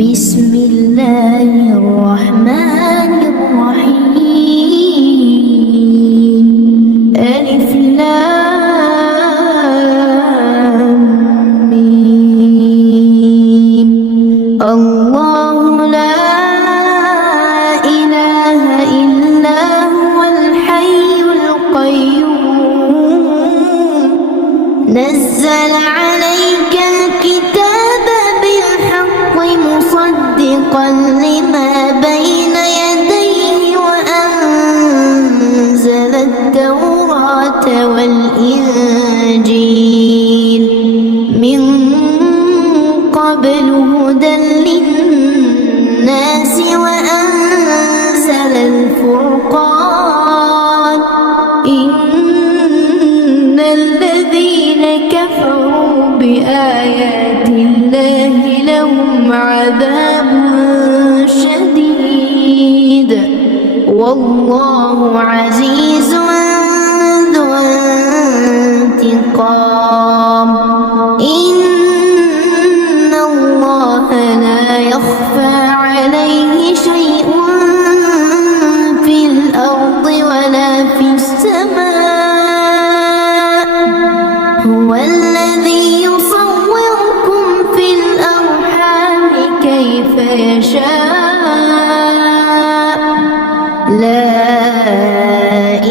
بسم الله الرحمن الرحيم. ألف لام ميم. الله لا إله إلا هو الحي القيوم. نزل عليك الكتاب بالحق مصدقا لما بين يديه وأنزل التوراة والإنجيل من قبل هدى للناس وأنزل الفرقان. إن الذين كفروا بآيات الله لهم عذاب شديد والله عزيز ذو انتقام. إن الله لا يخفى عليه شيء في الأرض ولا في السماء. هو الذي يصوركم في الأرحام كيف يشاء. لا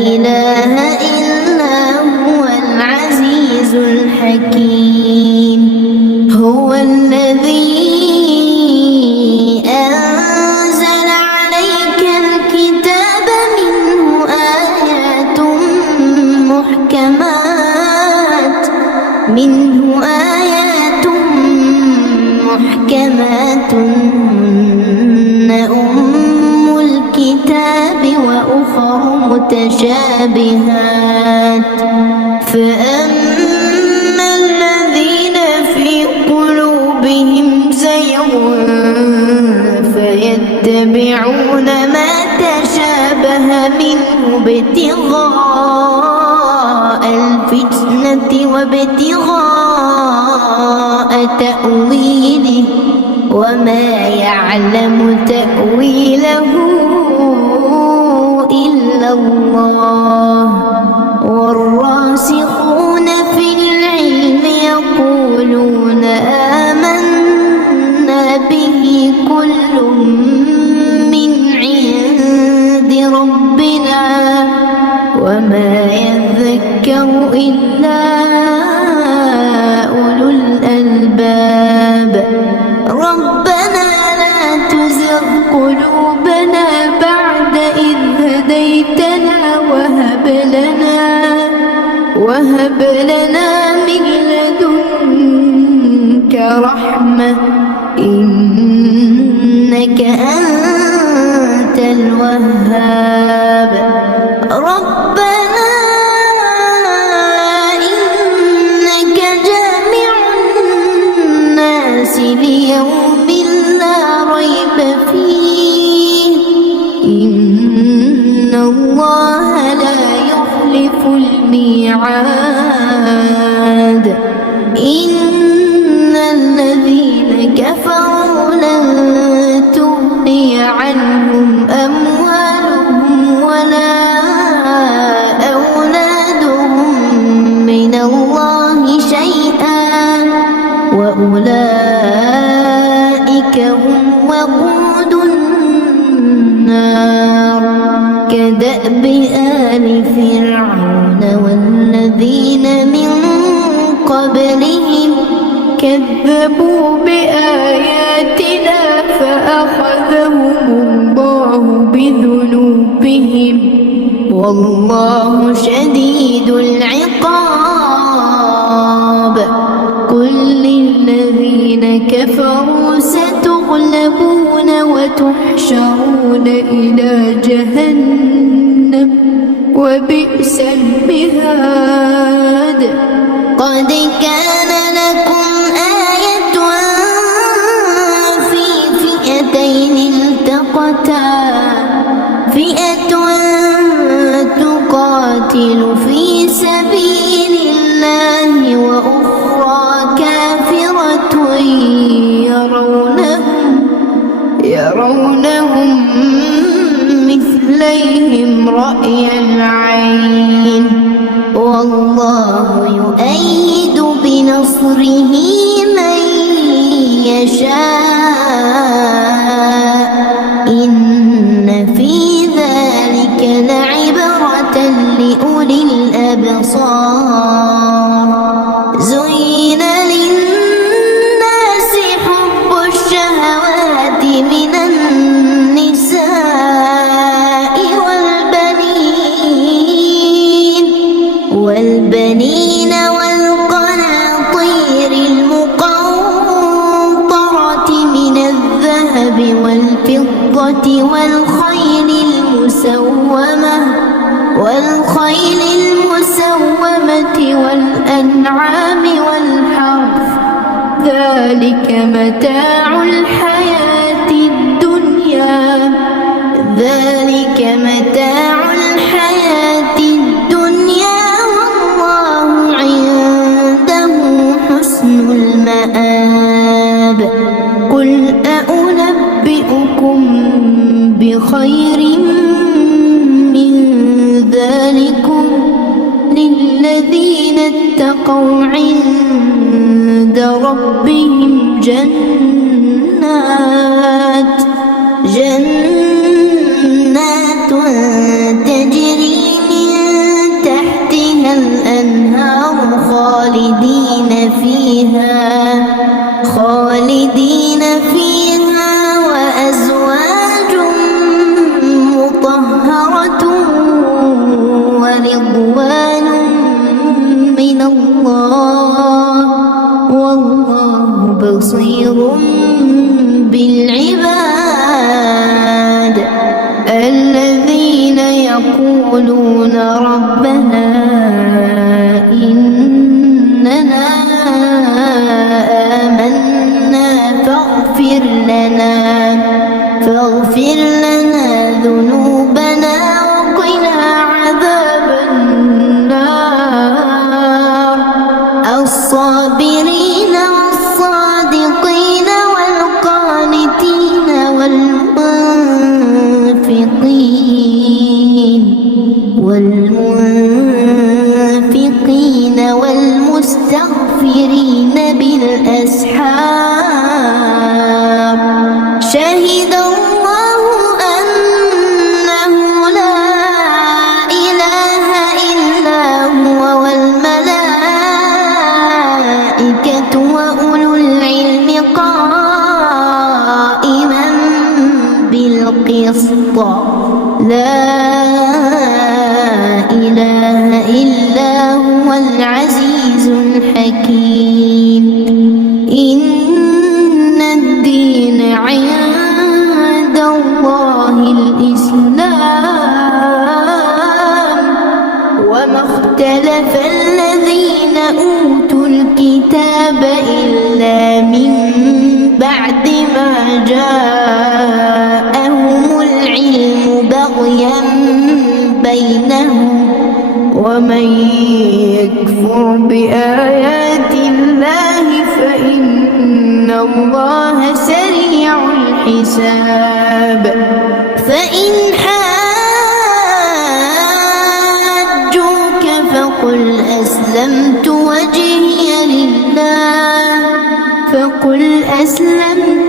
إله إلا هو العزيز الحكيم. هو الذي أنزل عليك الكتاب منه آيات محكمات هن أم الكتاب وأخر متشابهات. فأما الذين في قلوبهم زيغ فيتبعون ما تشابه منه ابتغاء الفتنة وابتغاء تأويله وما يعلم تأويله إلا الله. والراسخون في العلم يقولون آمنا به كل من عند ربنا وما يذكر إلا أولو الألباب. ربنا لا تزغ قلوبنا بعد إذ هديتنا وهب لنا من لدنك رحمة إنك أنت الوهاب. ربنا إنك جامع الناس ليوم لا ريب فيه. إن الله لا يخلف الميعاد. إن الذين كفروا لن تغني عنهم أموالهم ولا أولادهم من الله شيئا وأولئك هم وقود النار. كدأب آل فرعون والذين من قبلهم كذبوا بآياتنا فأخذهم الله بذنوبهم والله شديد العقاب. قل للذين كفروا ستغلبون وتحشرون إلى جهنم وبئس المهاد. قد كان لكم آية في فئتين التقتا فئة تقاتل في سبيل الله وأخرى كافرة يرونهم يرونهم مثليهم رأي العين والله يؤيد بنصره من يشاء إن في ذلك لعبرة لأولي الأبصار زين للناس حب الشهوات من النساء والبنين والقناطير المقنطرة من الذهب والفضة والخيل المسومة والأنعام والحرث ذلك متاع الحياة الدنيا والله عنده حسن المآب قل أنبئكم بخير من ذلكم للذين اتقوا عند ربهم جنات تجري من تحتها الأنهار خالدين فيها وأزواج مطهرة ورضوان من الله والله بصير بالعباد الذين يقولون ربنا إننا آمنا فاغفر لنا ذنوبنا وقنا عذاب النار الصابرين والصادقين والقانتين والمنفقين والمستغفرين بالأسحار شهد الله أنه لا إله إلا هو والملائكة وأولو العلم قائما بالقسط لا إله إلا هو العزيز الحكيم إن الدين عند الله الإسلام وما اختلف الذين أوتوا الكتاب إلا من بعد ما جاءهم العلم بغيا بينهم ومن يكفر بآيات الله فإن الله سريع الحساب فإن حاجوك فقل أسلمت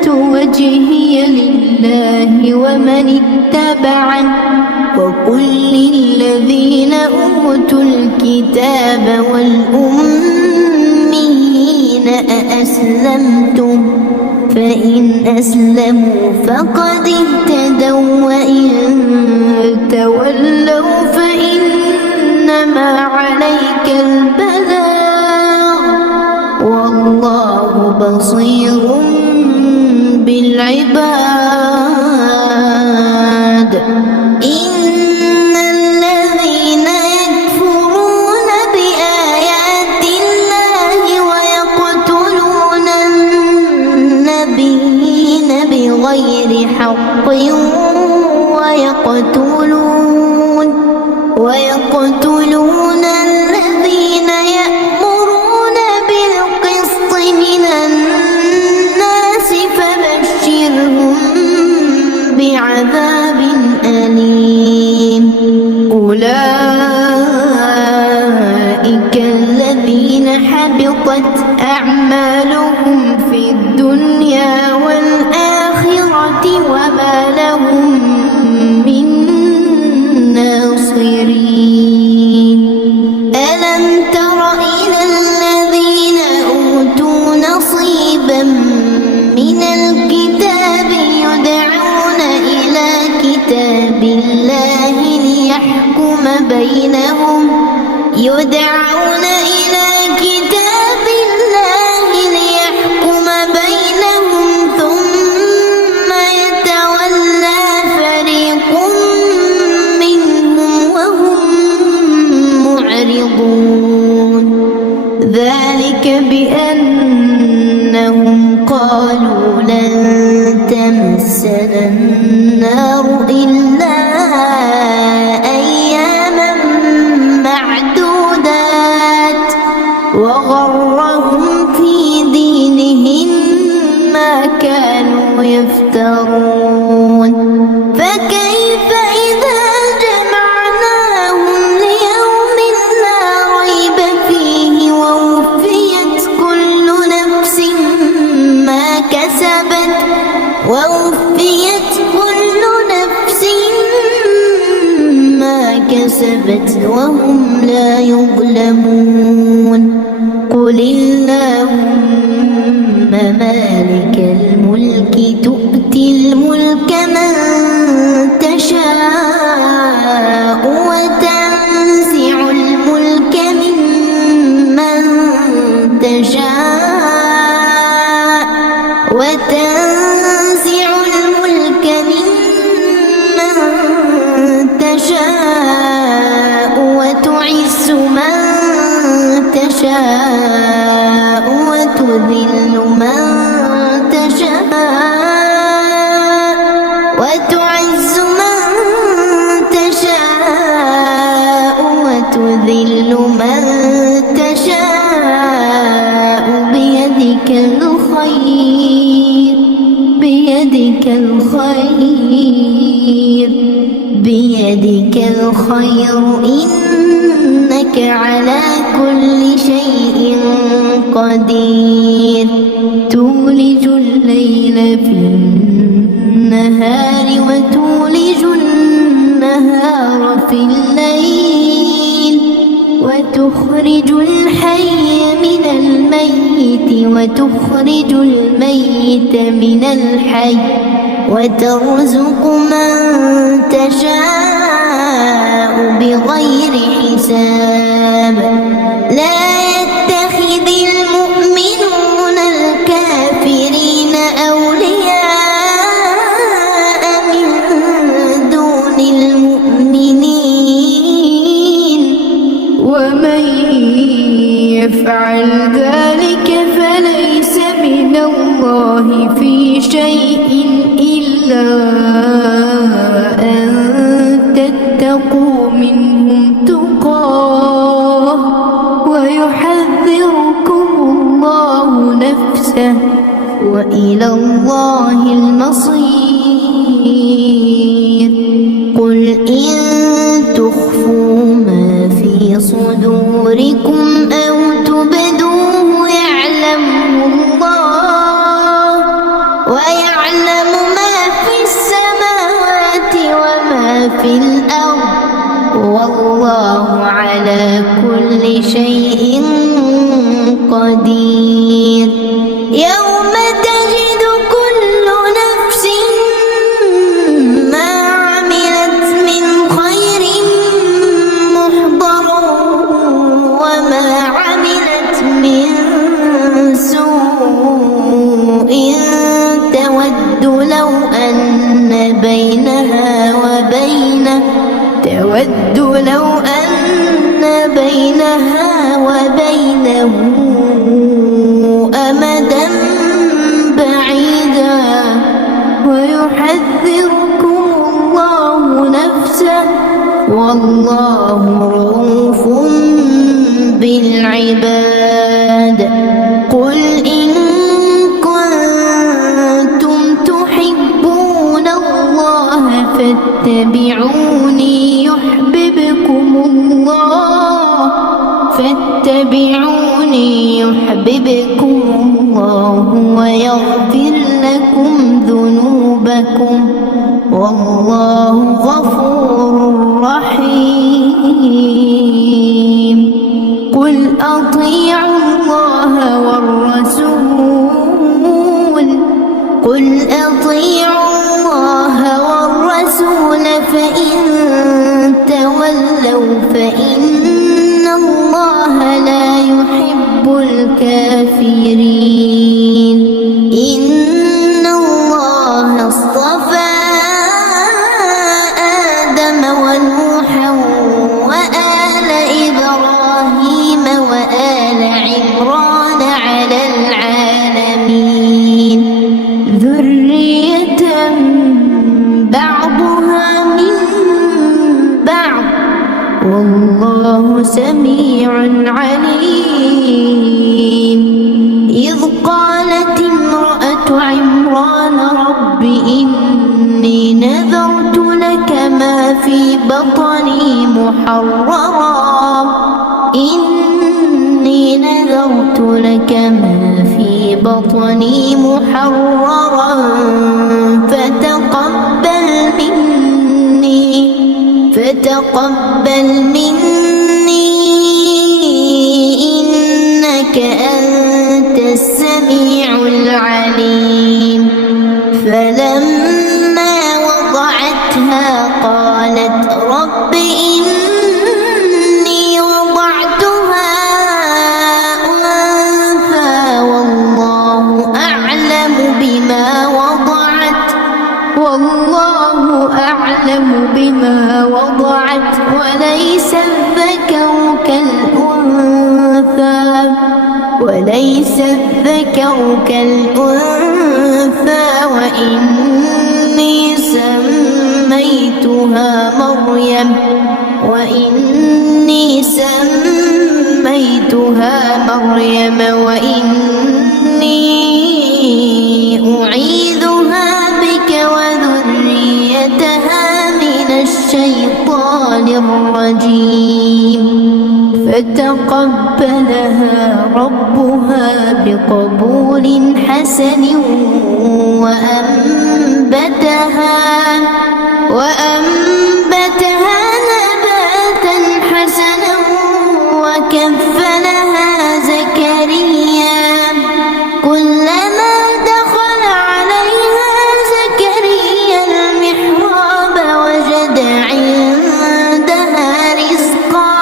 وجهي لله ومن اتبعني وقل للذين أوتوا الكتاب والأميين أأسلمتم فإن أسلموا فقد اهتدوا وإن تولوا فإنما عليك البلاغ والله بصير بالعباد إن الذين يكفرون بآيات الله ويقتلون النبيين بغير حق ويقتلون الذين يأمرون بالقسط من الناس فبشرهم عذاب أليم أولئك الذين حبطت أعمالهم في الدنيا والآخرة وما لهم من ناصرين ألم تر إلى الذين أوتوا نصيبا من الكتاب يدعون إلى كتاب الله ليحكم بينهم ثم يتولى فريق منهم وهم معرضون ذلك بأنهم قالوا لن تمسنا النار إلا أياما معدودات وغرهم في دينهم ما كانوا يفترون فكيف إذا جمعناهم ليوم لا ريب فيه ووفيت كل نفس ما كسبت وهم لا يظلمون قل اللهم مالك الملك تؤتي الملك من تشاء وتنزع الملك ممن تشاء وتعز من تشاء وتذل من تشاء بيدك الخير إنك على كل شيء قدير تولج الليل في النهار وتولج النهار في الليل وتخرج الحي من الميت وتخرج الميت من الحي وترزق من تشاء بغير حساب لا يتخذ المؤمنون الكافرين أولياء من دون المؤمنين ومن يفعل ذلك فليس من الله في شيء إلا أن تتقوا منهم تقاه ويحذركم الله نفسه وإلى الله المصير قل إن تخفوا ما في صدوركم أو تبدوه يعلمه الله ويعلم ما في السماوات وما في الأرض والله على كل شيء قدير يوم تجد كل نفس ما عملت من خير محضرا وما عملت من سوء تود لو أن بينها وبينه أمدا بعيدا ويحذركم الله نفسه والله رؤوف بالعباد قل إن كنتم تحبون الله فاتبعوني يحببكم الله ويغفر لكم ذنوبكم والله غفور رحيم. قل أطيعوا الله والرسول فإن تولوا فإن الله لا يحب الكافرين. إن الله اصطفى آدم ونوحا وآل إبراهيم وآل عمران على العالمين ذرية بعضها من بعض والله سميع عليم. إذ قالت امرأة عمران رب إني نذرت لك ما في بطني محررا فتقبل مني إنك أنت السميع العليم. فلما وضعتها قالت رب إني وضعتها أنثى والله أعلم بما وضعت وليس الذكر كالأنثى وإني سميتها مريم وإني أعيذها بك وذريتها من الشيطان الرجيم. فتقبلها ربها بقبول حسن وأنبتها نباتا حسنا وكفلها زكريا كلما دخل عليها زكريا المحراب وجد عندها رزقا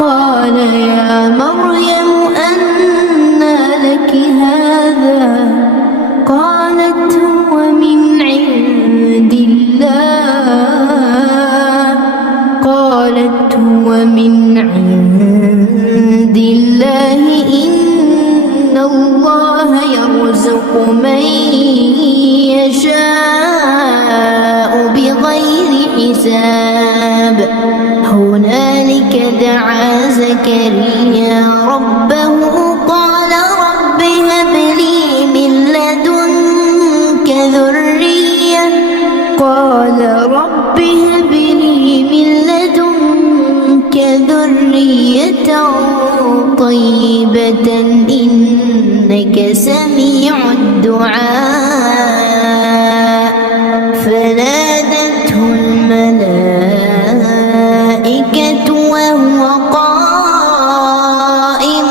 قال يا مريم أنى لك هذا قالت هو من عند الله إن الله يرزق من يشاء بغير حساب. هنالك دعا زكريا ربه قال رب هب لي من لدنك ذرية طيبة إنك سميع الدعاء. فنادته الملائكة وهو قائم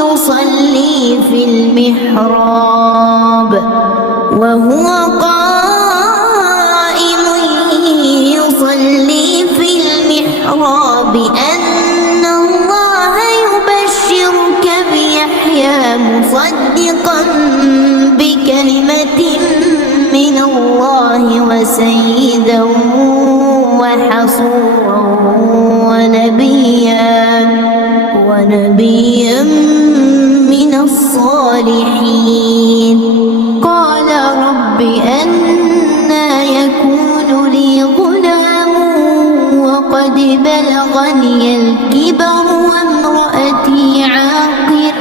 يصلي في المحراب بأن الله يبشرك بيحيى مصدقا بكلمة من الله وسيدا وحصورا ونبيا من الصالحين. قال رب أنى يكون لي غلام وقد بلغني الكبر وامرأتي عاقر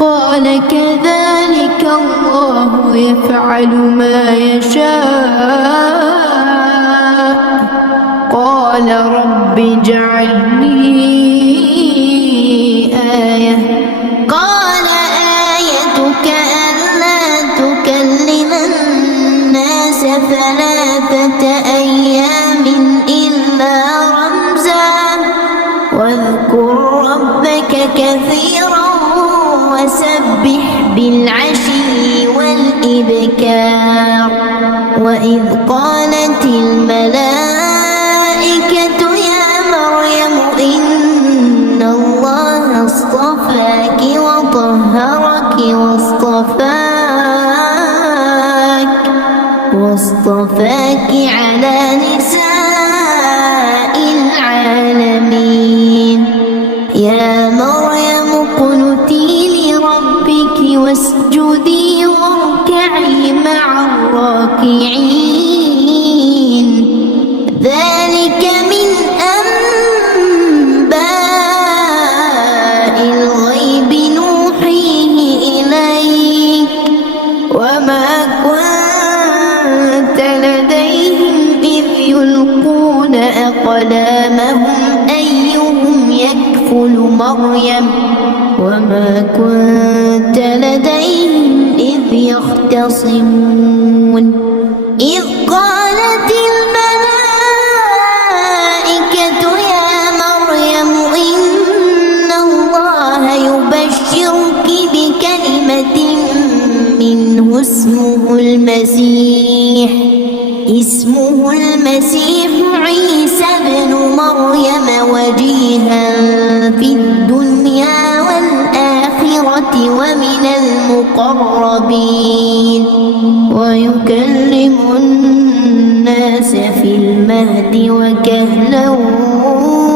قال كذلك الله يفعل ما يشاء قال رب اجعل لي آية قال آيتك ألا تكلم الناس 3 أيام إلا رمزا واذكر ربك كثيرا وسبح بالعشي والإبكار وإذ قالت الملائكة يا مريم إن الله اصطفاك وطهرك واصطفاك على نساء العالمين يا مريم اقنتي لربك واسجدي واركعي مع الراكعين ذلك من أنباء الغيب نوحيه إليك وما كنت لديهم إذ يلقون أقلامهم أيهم يكفل مريم وما كنت لديهم إذ يختصمون إذ قالت الملائكة يا مريم إن الله يبشرك بكلمة منه اسمه المسيح عيسى ابن مريم وجيها في الدنيا والآخرة ومن المقربين ويكلم الناس في المهد وكهلا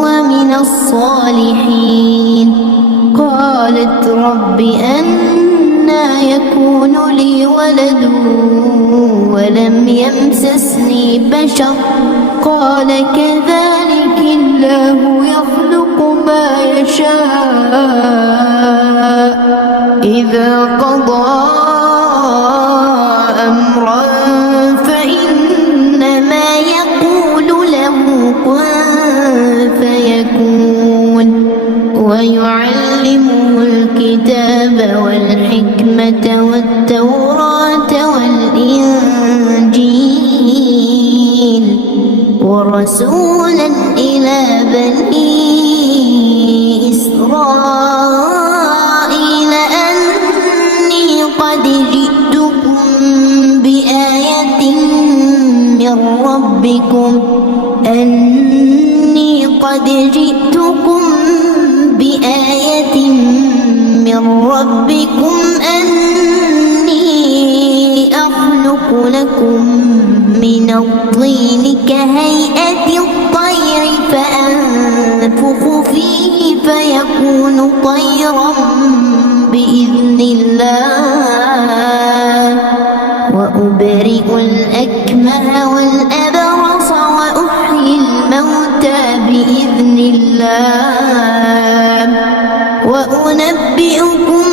ومن الصالحين قالت رب أنى يكون لي ولد ولم يمسسني بشر قال كذلك الله يخلق ما يشاء إذا قضى أمرا فإنما يقول له كن فيكون ويعلمه الكتاب والحكمة والتوراة والإنجيل ورسولا إلى بني إسرائيل أني قد جئتكم بآية من ربكم أني أخلق لكم من الطين كهيئة الطير فأنفخ فيه فيكون طيرا بإذن الله وأبرئ الأكمه والأبرص وأحيي الموتى بإذن الله وأنبئكم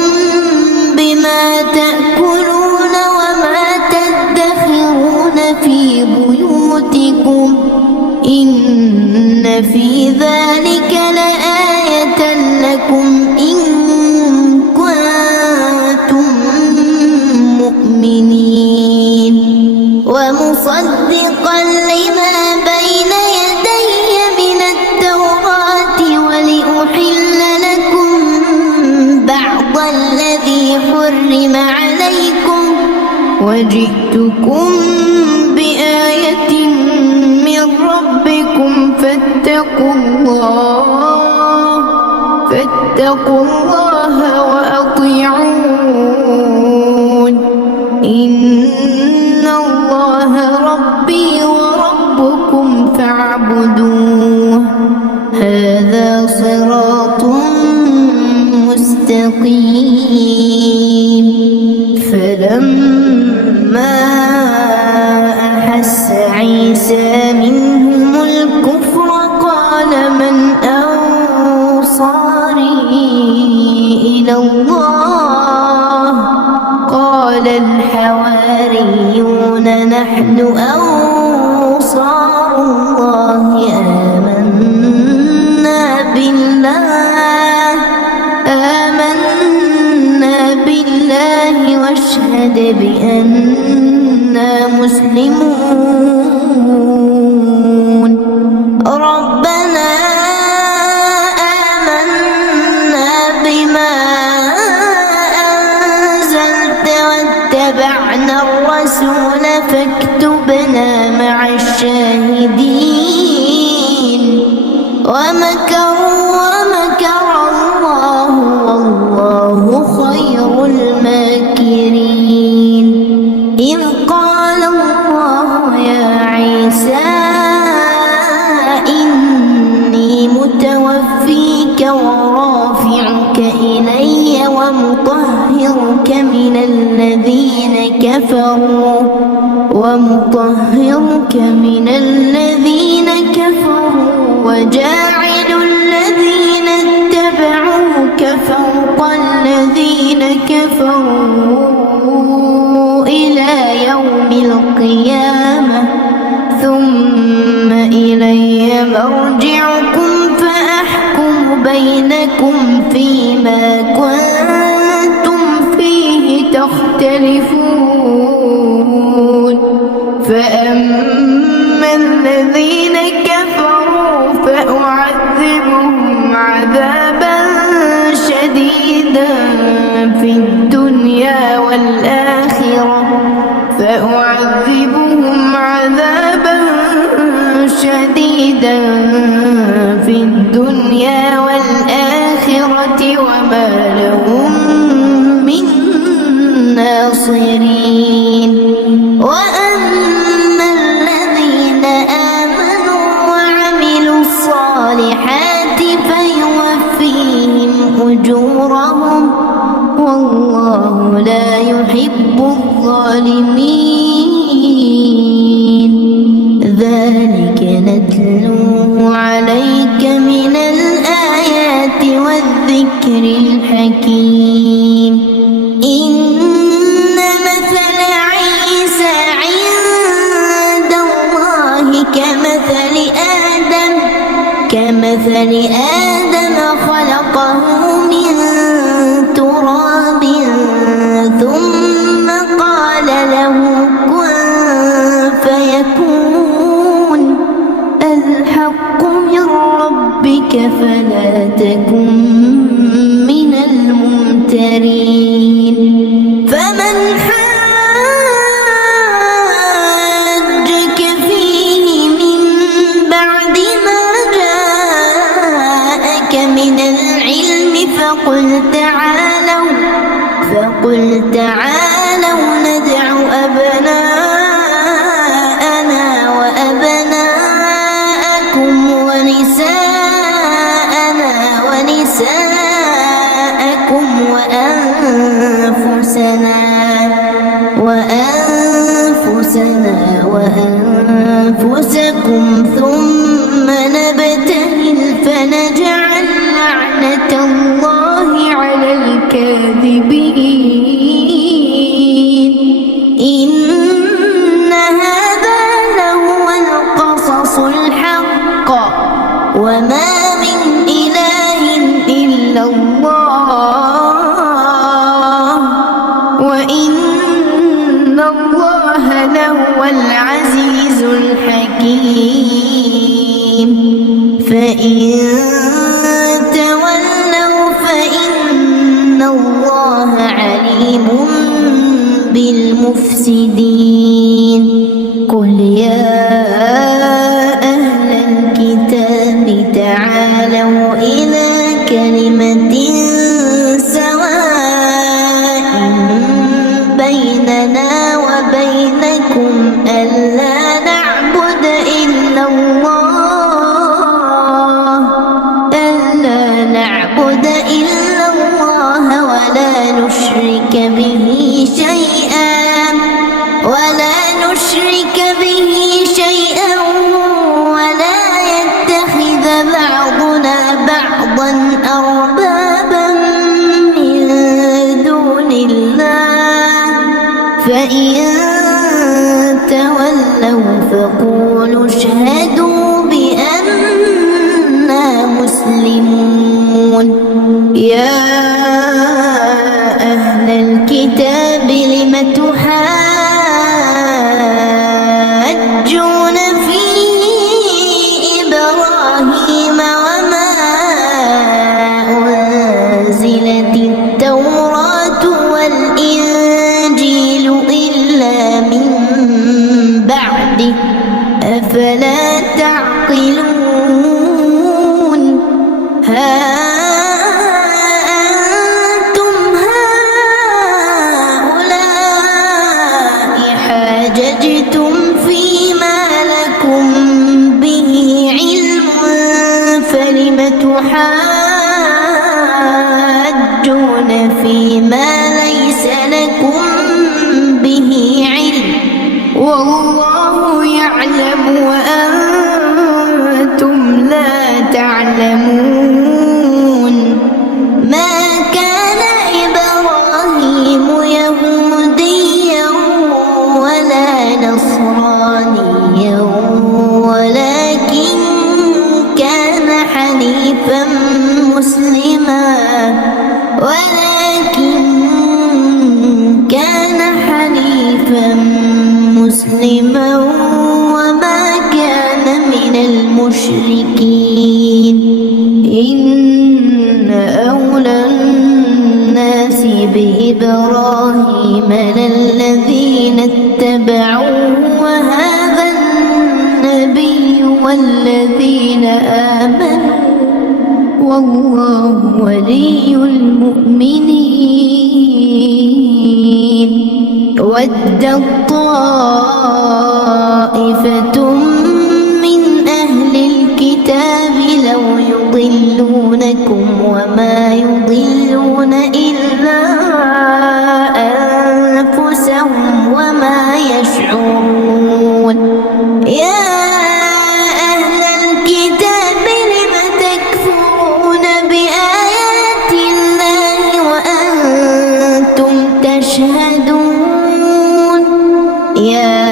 بما تأكلون وما تدخرون في بيوتكم إن في ذلك لآية لكم إن كنتم مؤمنين ومصدقا لما بين يدي من التوراة ولأحل لكم بعض الذي حرم عليكم وجئتكم بآية من ربكم فاتقوا الله وأطيعون إن الله ربي وربكم فاعبدوه هذا صراط مستقيم فلما أحس عيسى منهم الكفر قال من أنصاري إلى الله قال الحواريون نحن أنصار الله بأننا مسلمون ربنا آمنا بما أنزلت واتبعنا الرسول فاكتبنا مع الشاهدين ومكروا ومكر الله والله خير الماكرين إذ قال الله يا عيسى إني متوفيك ورافعك إلي ومطهرك من الذين كفروا وجاعل الذين اتبعوك فوق الذين كفروا إلى يوم القيامة ثم إلي مرجعكم فأحكم بينكم فيما كنتم فيه تختلفون فأما الذين كفروا فأعذبهم عذابا شديدا في الدنيا والآخرة وما لهم من ناصرين وأما الذين آمنوا وعملوا الصالحات فيوفيهم أجورهم والله لا يحب الظالمين ذلك نتلوه عليك من الآيات والذكر الحكيم إن مثل عيسى عند الله كمثل آدم خلقه من تراب ثم قال له كن فيكون الحق من ربك فلا تكن من الممترين فمن حاجك فيه من بعد ما جاءك من العلم فقل تعالوا ندع أبناءنا وأبناءكم ونساءنا ونساءكم وأنفسكم ثم نبتهل فنجعل لعنة الله على الكاذبين إن هذا لهو القصص الحق وما من إله إلا الله وإن الله لهو العزيز الحكيم فإن تولوا فإن الله عليم بالمفسدين قل يا أهل الكتاب تعالوا إلى كلمة سواء بيننا وبينكم ألا نعبد إلا الله ولا نشرك به شيئا ولا يتخذ بعضنا بعضا أربابا من دون الله فإن تولوا فقولوا اشهدوا بأننا مسلمون يا أهل الكتاب لم تحاربون بعده أفلا تعقلون ها أنتم هؤلاء حاججتم فيما لكم به علم فلم تحاجون فيما ليس لكم به علم والله يعلم وأنتم لا تعلمون ما كان إبراهيم يهوديا ولا نصرانيا ولكن كان حنيفا مسلما وما كان من المشركين إن أولى الناس بإبراهيم للذين اتبعوه وهذا النبي والذين آمنوا والله ولي المؤمنين ودت طائفة من أهل الكتاب لو يضلونكم وما يضلون إلا أنفسهم وما يشعرون يا أهل الكتاب لم تكفرون بآيات الله وأنتم تشهدون يا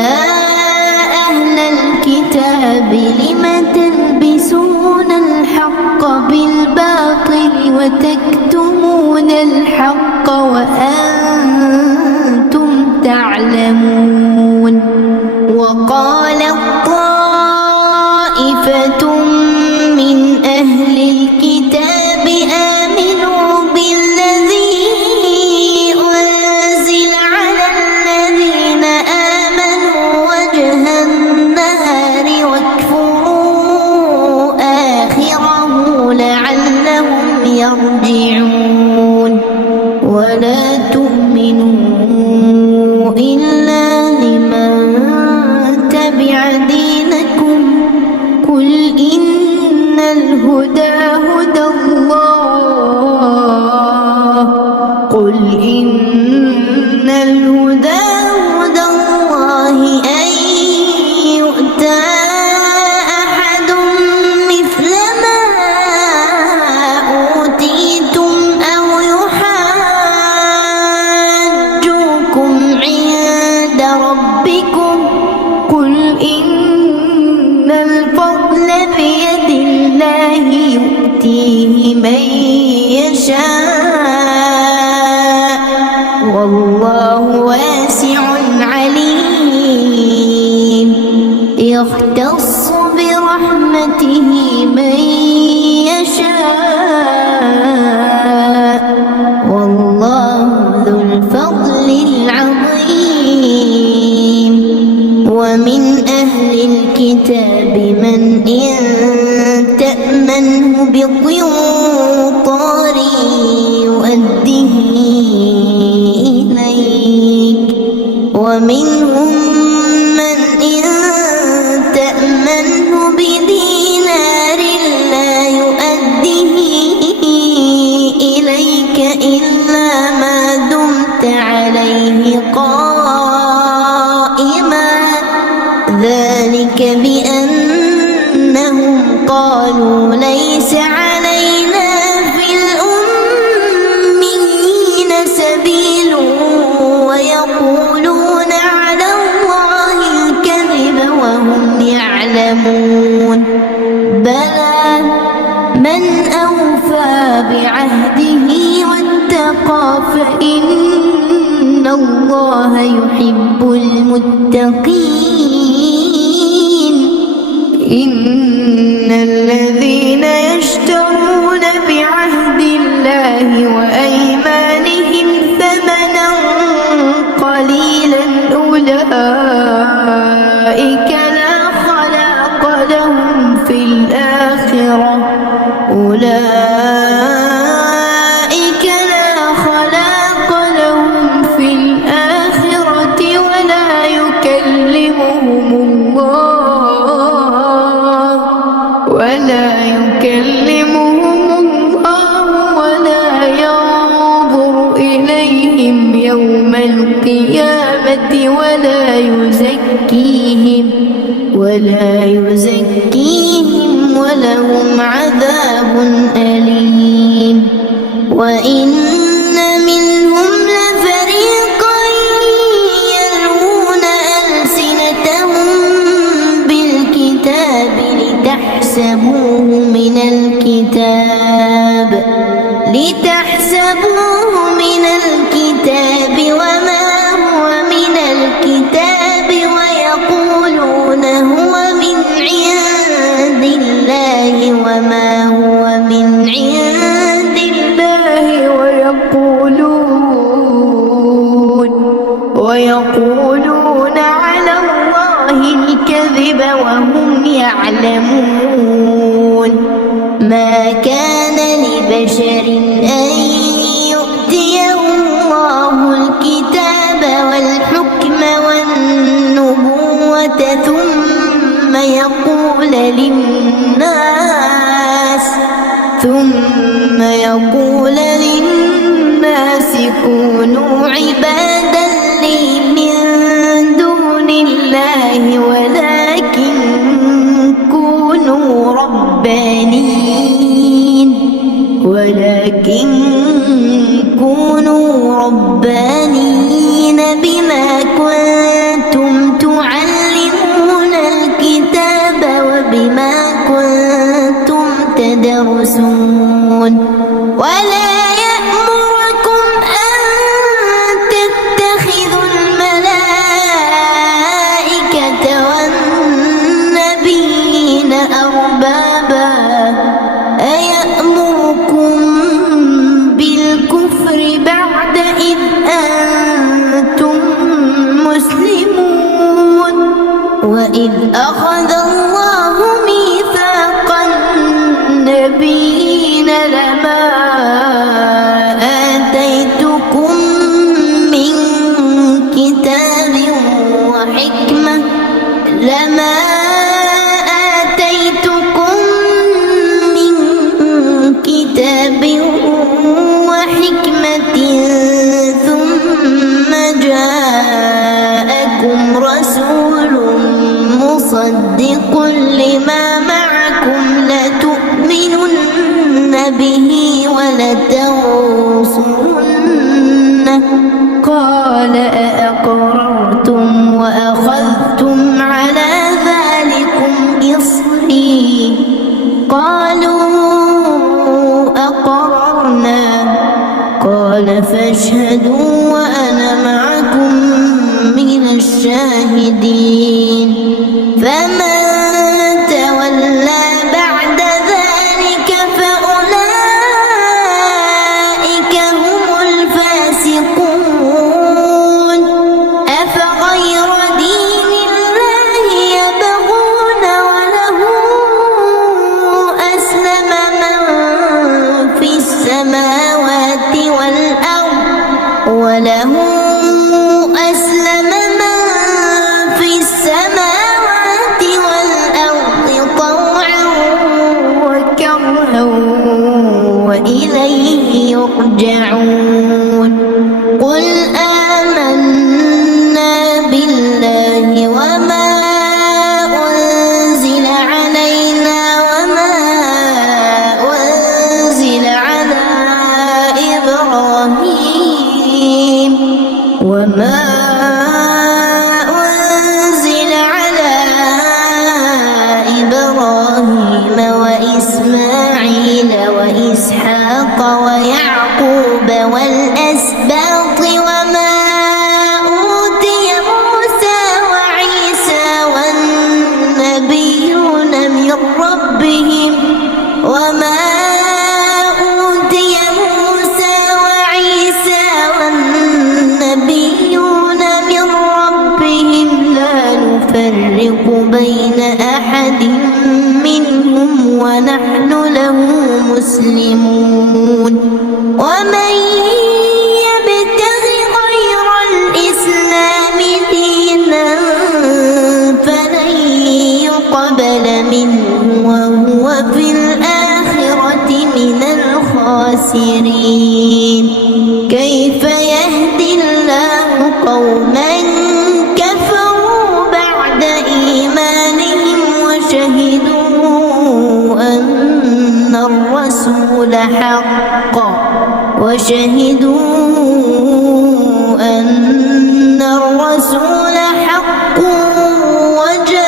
أهل الكتاب لم تلبسون الحق بالباطل وتكتمون الحق وأنتم تعلمون وقالت طائفة من أهل الكتاب آمنوا بالذي أنزل على الذين آمنوا وجه النهار واكفروا آخره لعلهم يرجعون ولا تؤمنوا إلا لمن تبع دينكم قل إن الهدى هدى الله قل إن الهدى هدى الله أن يؤتى أحد مثل ما أوتيتم أو يحاجوكم عند ربكم قل إن الفضل بيد الله يؤتيه من يشاء والله واسع عليم يختص برحمته من يشاء والله ذو الفضل العظيم ومن أهل الكتاب من إن تأمنه بقنطار يؤده إليك ومنهم من إن تأمنه بدينار لا يؤده إليك إلا ما دمت عليه قائما ذلك بأنهم قالوا ليس علينا في الأميين سبيل ويقولون على الله الكذب وهم يعلمون بلى من أوفى بعهده واتقى فإن الله يحب المتقين إن الذين يشترون بعهد الله وأيمانهم ثمنا قليلا أولئك ولا يزكيهم ولهم عذاب أليم. وإن منهم لفريقا يلوون ألسنتهم بالكتاب لتحسبوه من الكتاب وما هو من الكتاب ويقولون هو من عند الله وما هو من عند الله ويقولون على الله الكذب وهم يعلمون. ما كان لبشر أن يؤتيه الله الكتاب والحكم والنبوة ثم يقول للناس كونوا عبادا لي من دون الله ولكن كونوا ربانيين بما كنتم تعلمون الكتاب وبما كنتم تدرسون. ولا يأمركم أن تتخذوا الملائكة والنبيين أربابا أيأمركم بالكفر بعد إذ أنتم مسلمون. وإذ أخذ الله ميثاق النبيين لما آتيتكم من كتاب وحكمة ثم جاءكم رسول مصدق لما معكم لتؤمنن به ولتنصرنه قال أأقررتم وأخذتم على ذلكم إصري قالوا أقررنا قال فاشهدوا وأنا معكم من الشاهدين. فمن تولى بعد ذلك فأولئك هم الفاسقون. أفغير دين الله يبغون وله أسلم من في السماوات والأرض طوعا وكرها وإليه يرجعون. قل آمنا بالله وما أنزل علينا وما أنزل على إبراهيم وإسماعيل وإسحاق ويعقوب والأسباط وما أوتي موسى وعيسى والنبيون من ربهم لا نفرق بين أحد منهم ونحن له مسلمون. ومن يبتغ غير الإسلام دينا فلن يقبل منه وهو في الآخرة من الخاسرين. كيف يهدي الله قوما كفروا بعد إيمانهم حق وشهدوا أن الرسول حق وجاءهم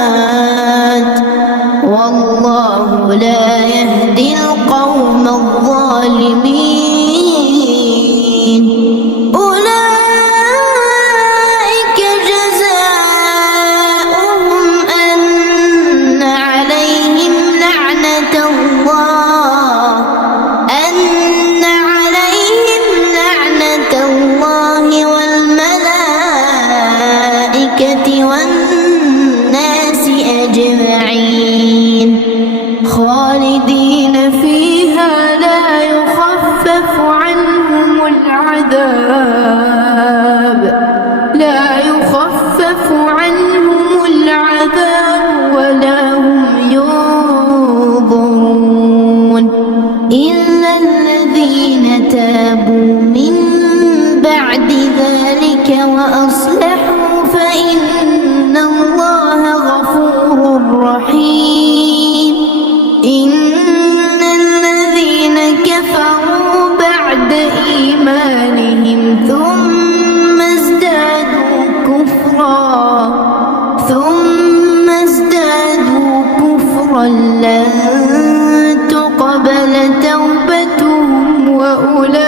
البينات والله لا يهدي القوم الظالمين أولئك جزاؤهم أن عليهم لعنة الله والملائكة والناس أجمعين خالدين فيها لا يخفف عنهم العذاب ولا هم ينظرون إلا الذين تابوا من بعد ذلك وأصلحوا فإن الله غفور رحيم إن الذين كفروا بعد إيمانهم ثم ازدادوا كفرا لن تقبل توبتهم وأولئك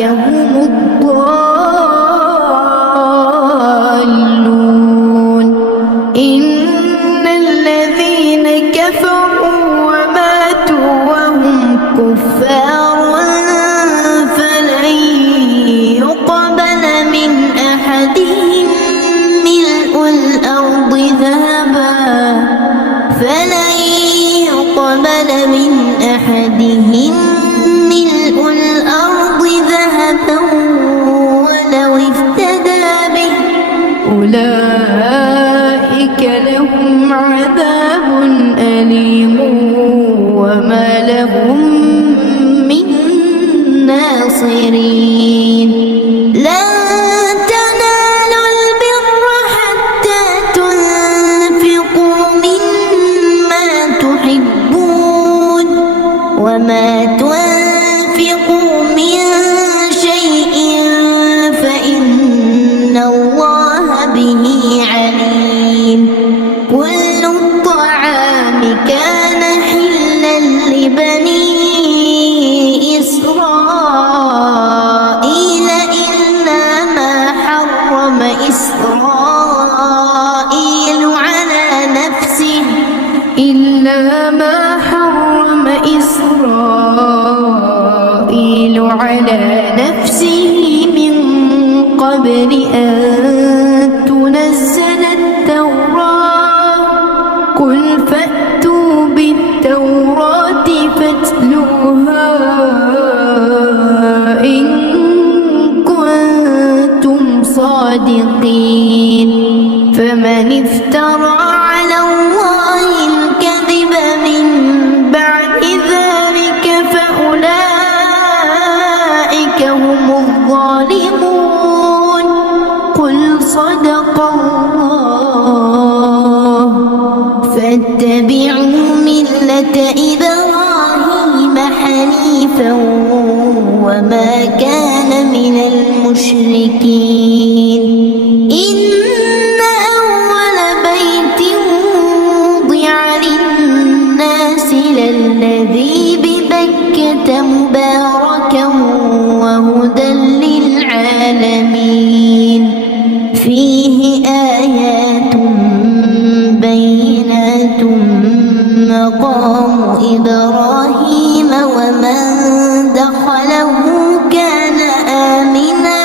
هم الضالون إن الذين كفروا وماتوا وهم كفار فلن يقبل من أحدهم ملء الأرض ذهبا ولو افتدى به أولئك لهم عذاب أليم وما لهم من ناصرين لن تنالوا البر حتى تنفقوا مما تحبون وما تنفقوا من شيء فإن الله به عليم كل الطعام كان حلا لبني إسرائيل إلا ما حرم إسرائيل على نفسه من قبل أن تنزل التوراة قل فأتوا بالتوراة فاتلوها إن كنتم صادقين فمن افترى على الله الكذب من بعد ذلك فأولئك هم الظالمون قل صدق الله فاتبعوا ملة إبراهيم حنيفا وما كان من المشركين إن أول بيت وضع للناس للذي ببكة مباركا وهدى للعالمين فيه آيات بينات مقام إبراهيم ومن دخله كان آمنا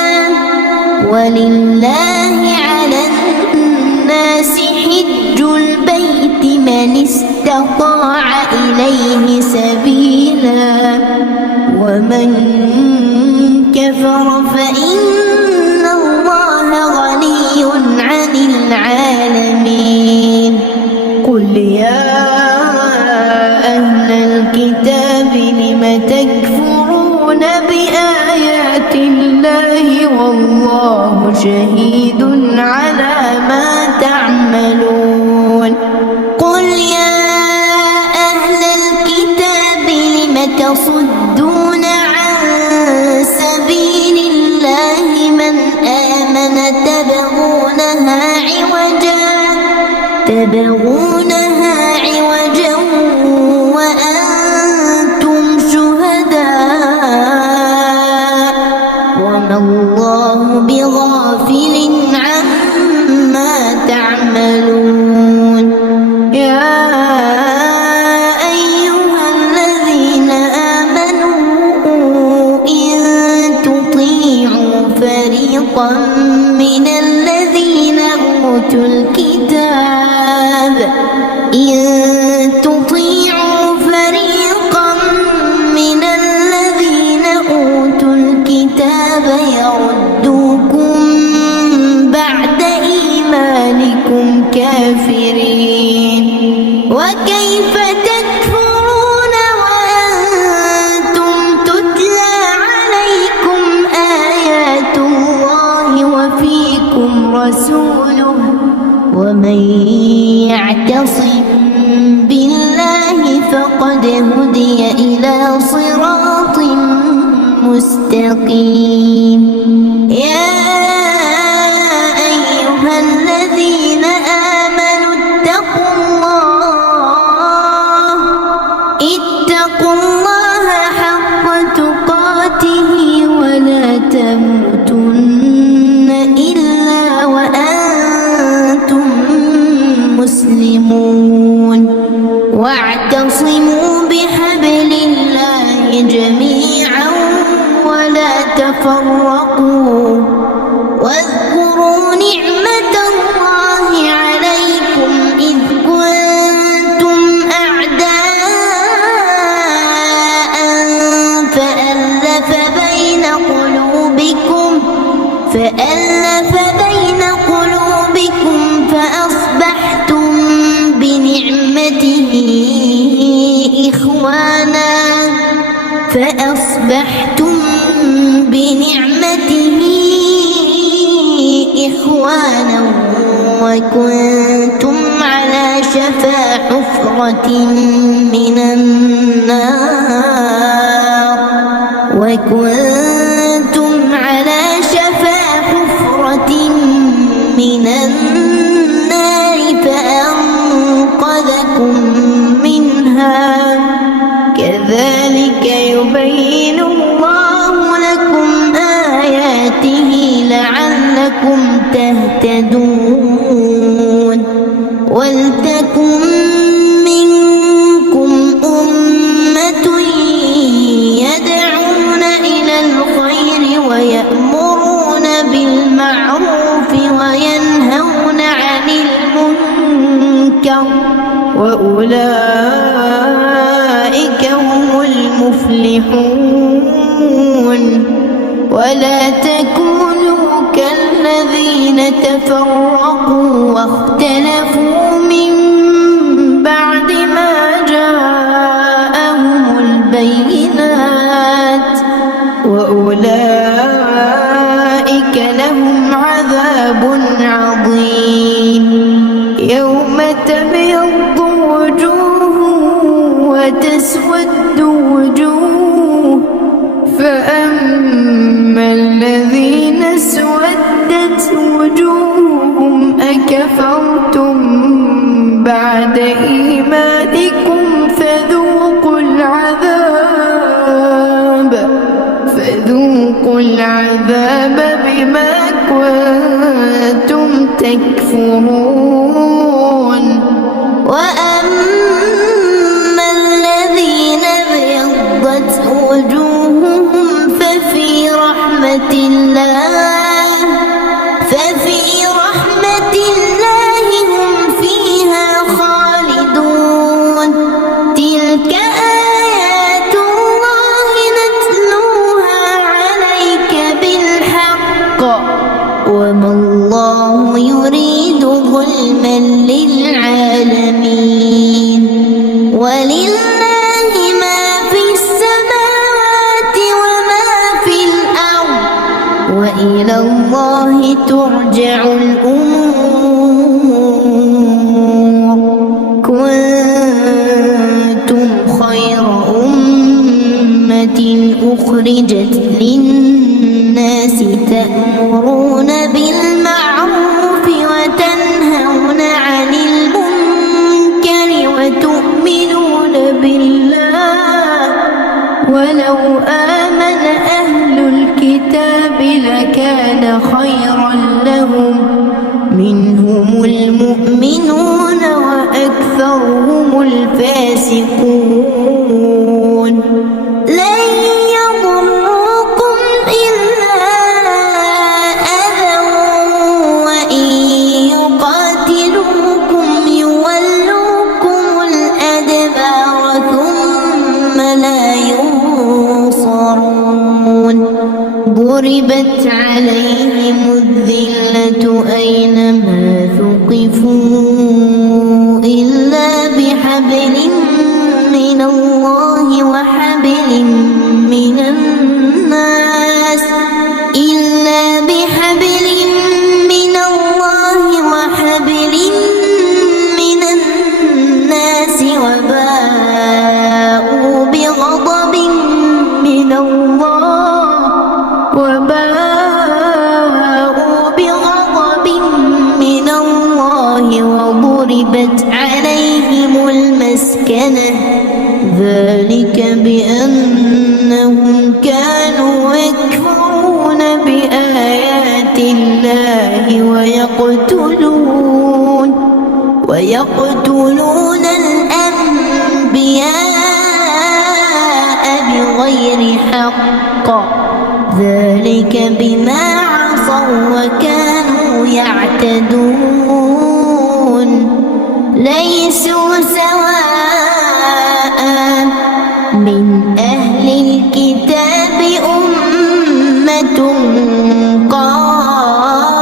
ولله على الناس حج البيت من استطاع إليه سبيلا ومن كفر فإن الله غني عن العالمين قل يا أهل الكتاب لم تكفرون بآيات الله والله شهيد على ما تعملون تصدون عن سبيل الله من آمن تبغونها عوجا وأنتم شهداء وما الله بغافل عما تعملون. يا أيها الذين آمنوا إن تطيعوا فريقا من الذين أوتوا الكتاب يردوكم بعد إيمانكم كافرين. وكيف تكفرون وأنتم تتلى عليكم آيات الله وفيكم رسوله ومن يعتصم بالله فقد هدي إلى صراط مستقيم. يا أيها الذين آمنوا اتقوا الله حق تقاته ولا تموتن إلا وأنتم مسلمون. واعتصموا بحبل الله جميعا ولا تفرقوا واذكروا نعمة الله عليكم إذ كنتم أعداء فألف بين قلوبكم فأصبحتم بنعمته إخوانا وكنتم على شفا حفرة من النار فأنقذكم منها. كذلك يبين الله لكم آياته لعلكم تهتدون. ولتكن منكم أمة يدعون إلى الخير ويأمرون بالمعروف وينهون عن المنكر وأولئك هم المفلحون. ولا تكونوا كالذين تفرقوا واختلفوا من بعد ما جاءهم البينات وأولئك لهم عذاب عظيم. يوم تبيض وجوه وتسود وجوه فأما الذين اسودت وجوههم أكفرتم بعد إيمانكم فذوقوا العذاب بما كنتم تكفرون. وأما الذين ابيضت وجوههم ففي رحمة الله هم فيها خالدون. تلك آيات الله نتلوها عليك بالحق وما الله يريد ظلما للعالمين. ولله ما في السماوات وما في الأرض وإلى الله ترجع الأمور. كنتم خير أمة أخرجت للناس تأمرون بالمعروف وتنهون عن المنكر وتؤمنون بالله ولو آمن أهل الكتاب لكان خيرا لهم منهم المؤمنون وأكثرهم الفاسقون لن يضروكم إلا أذى وإن يقاتلوكم يولوكم الأدبار ثم لا ينصرون ضربت عليهم الذلة أينما ثقفوا إلا بحبل من الله وحبل من الناس وباءوا بغضب من الله وضربت عليهم المسكنة ذلك بأنهم كانوا يكفرون بآيات الله ويقتلون الأنبياء بغير حق ذلك بما عصوا وكانوا يعتدون ليسوا سواء من أهل الكتاب أمة قائمة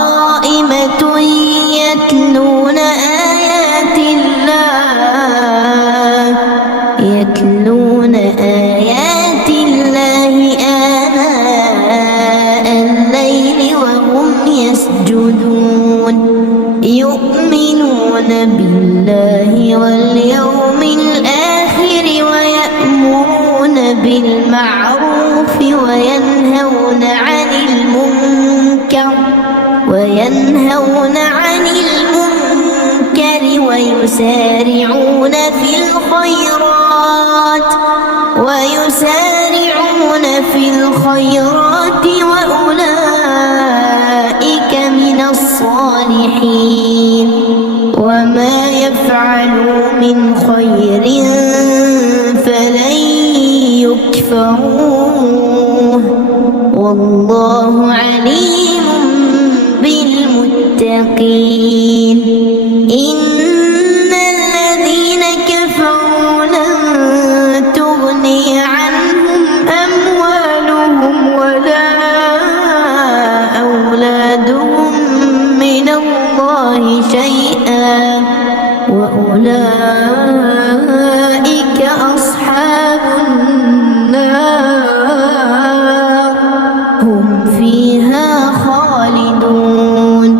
يتلون آيات الله آناء الليل وهم يسجدون يؤمنون بالله واليوم الآخر ويأمرون بالمعروف وينهون عن المنكر ويسارعون في الخيرات وأولئك من الصالحين وما يفعلوا من خير فلن يكفروه والله عليم بالمتقين إن الذين كفروا لن تغني عنهم أموالهم ولا أولادهم من الله شيئا وأولئك أصحاب النار هم فيها خالدون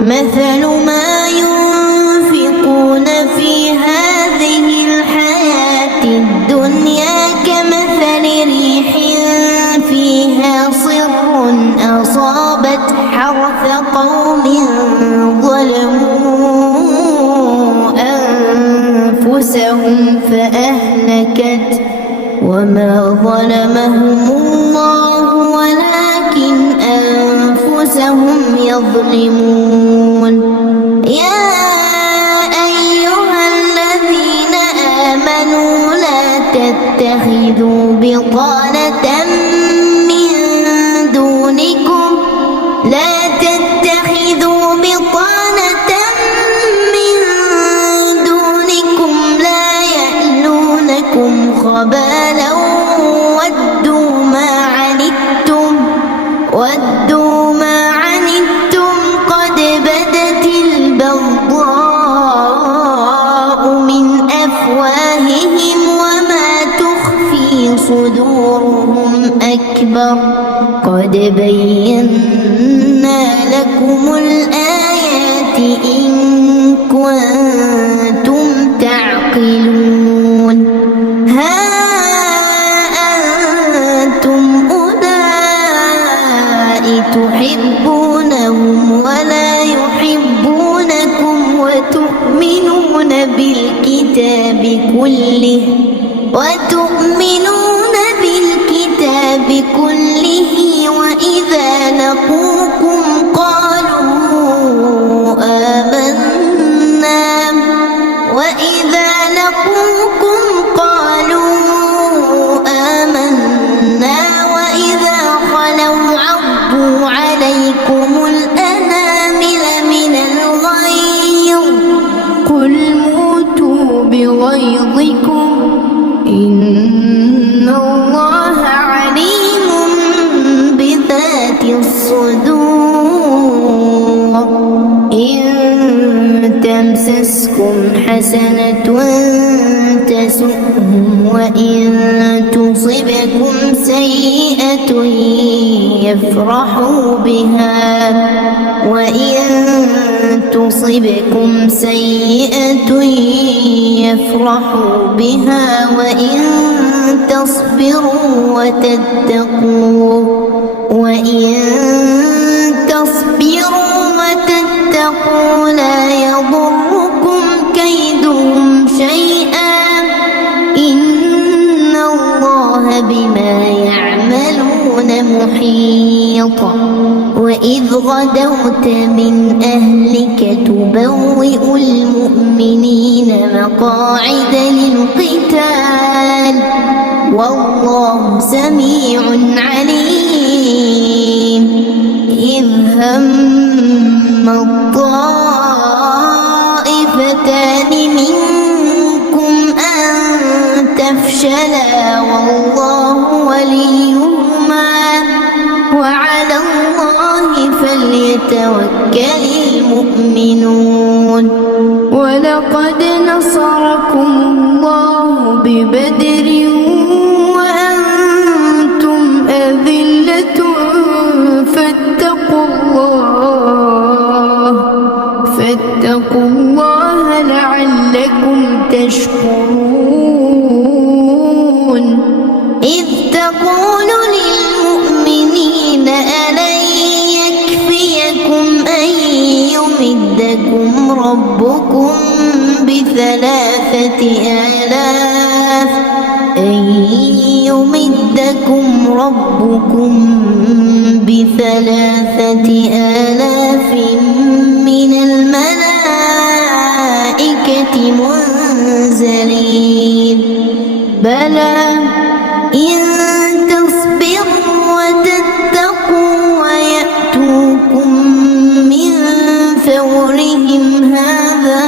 مثل ما ينفقون في هذه الحياة الدنيا كمثل ريح فيها صر أصابت حرث قوم ظلموا أنفسهم فأهلكت وما ظلمهم الله ولكن أنفسهم يظلمون يا أيها الذين آمنوا لا تتخذوا بطانة من دونكم لا يألونكم خبالا ودوا ما عنتم قد بدت البغضاء من أفواههم وما تخفي صدورهم أكبر قد بينا لكم الآيات إن كنتم تعقلون ها أنتم تحبونهم ولا يحبونكم وتؤمنون بالكتاب كله وإذا لقوكم قالوا آمنا وإذا خلوا عضوا عليكم الأنامل من الغيظ قل موتوا بغيظكم إن الله عليم بذات الصدور إن تمسسكم حسنة تسؤهم وإن تصبكم سيئة يفرحوا بها وإن تصبروا وتتقوا لا يضركم كيدهم شيئا إن الله بما يعملون محيط وإذ غدوت من أهلك تبوئ المؤمنين مقاعد للقتال والله سميع عليم إذ هم الطائفتان منكم أن تفشلا والله وليهما وعلى الله فليتوكل المؤمنون ولقد نصركم الله ببدر وأنتم أذلة فاتقوا الله لعلكم تشكرون إذ تقول للمؤمنين ألن يكفيكم أن يمدكم ربكم بثلاثة آلاف من الملائكة منزلين بلى إن تصبروا وتتقوا ويأتوكم من فورهم هذا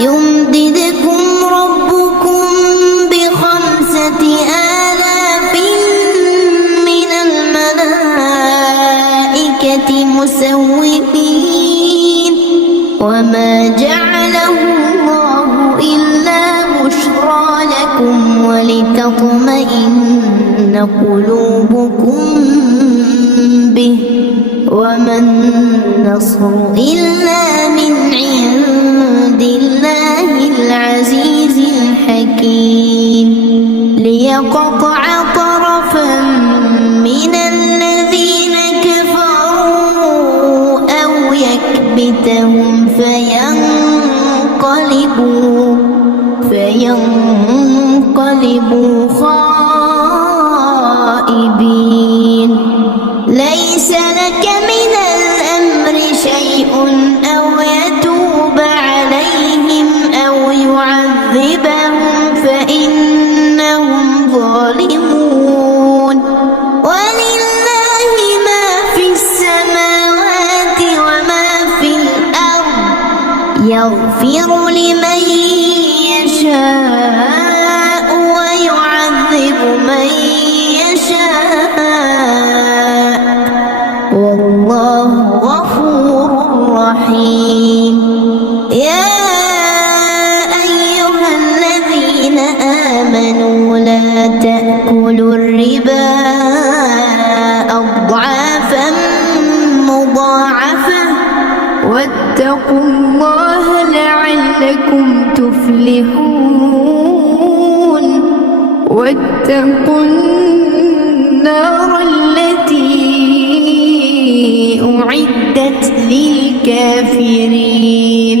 يمددكم ربكم بخمسة آلاف من الملائكة مسومين وما جعله الله إلا بشرى لكم ولتطمئن قلوبكم به وما النصر إلا من عند الله العزيز الحكيم ليقطع طرفا من الذين كفروا أو يكبتهم فينقلبوا خائبين ليس لك من الأمر شيء أو يتوب عليهم أو يعذبهم فإنهم ظالمون ولله ما في السماوات وما في الأرض يغفر لمن يشاء ويعذب من يشاء والله غفور رحيم يا أيها الذين آمنوا لا تأكلوا الربا أضعافا مضاعفة واتقوا الله لعلكم تفلحون واتقوا النار التي أعدت للكافرين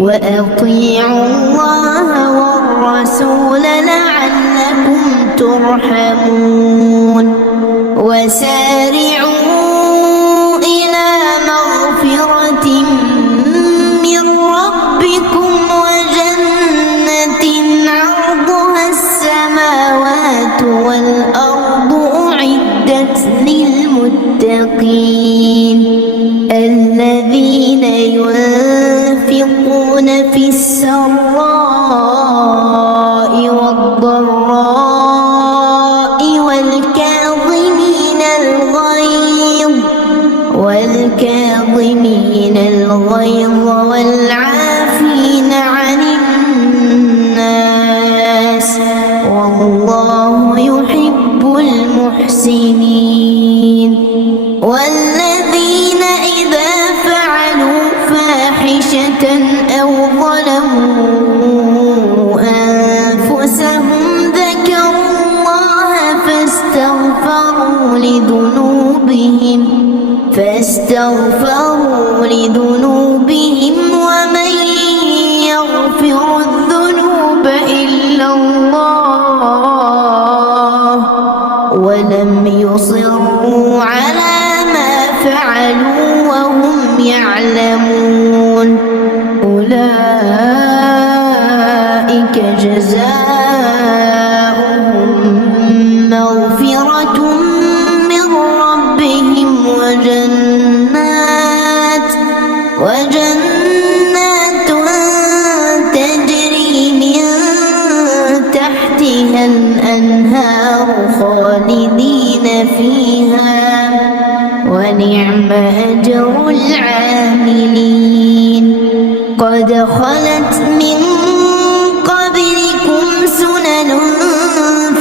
وأطيعوا الله والرسول لعلكم ترحمون وسارعوا إلى مغفرة من ربكم وجنة عرضها السماوات والأرض أعدت للمتقين الذين ينفقون في السراء والضراء والكاظمين الغيظ والعافين عن الناس والله يحب المحسنين والذين إذا فعلوا فاحشة أو ظلموا أنفسهم ذكروا الله فاستغفروا لذنوبهم ومن يغفر الذنوب إلا الله ولم يصروا على ما فعلوا وهم يعلمون أولئك جزاؤهم مغفرة من ربهم وجنات تجري من تحتها الأنهار خالدين فيها ونعم أجر العاملين قد خلت من قبلكم سنن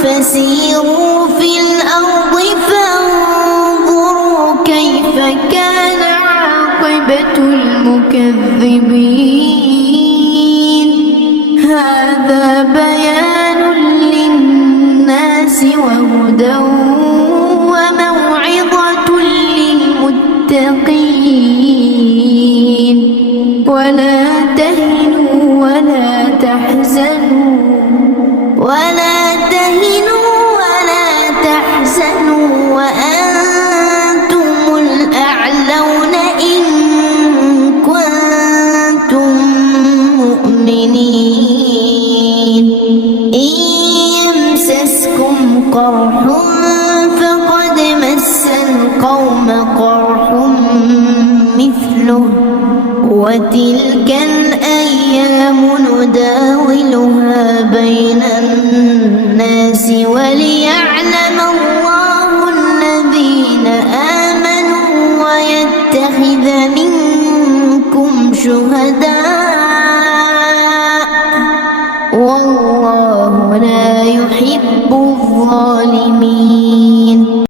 فسيروا في الأرض فانظروا كيف كان عاقبة المكذبين هذا بيان للناس وهدى وموعظة للمتقين ولا تهنوا ولا تحزنوا وأنتم الأعلون إن كنتم مؤمنين إن يمسسكم قرح فقد مس القوم قرح مثله وتلك الأيام نداولها بين الناس وليعلم الله